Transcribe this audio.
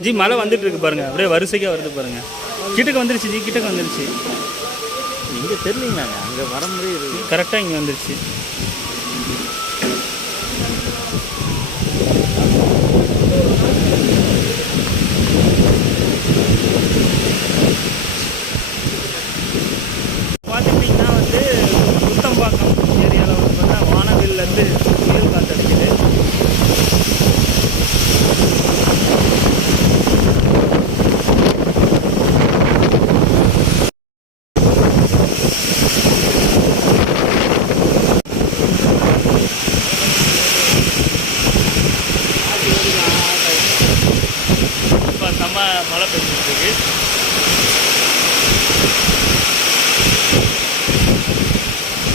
G மழை வந்துட்டு இருக்கு பாருங்க, அப்படியே வரிசைக்காக வருது பாருங்க. கிட்டக்கு வந்துருச்சு ஜி, கிட்டக்கு வந்துருச்சு. இங்கே தெரியலீங்களாங்க, அங்கே வர முடியுது. கரெக்டாக இங்கே வந்துருச்சு.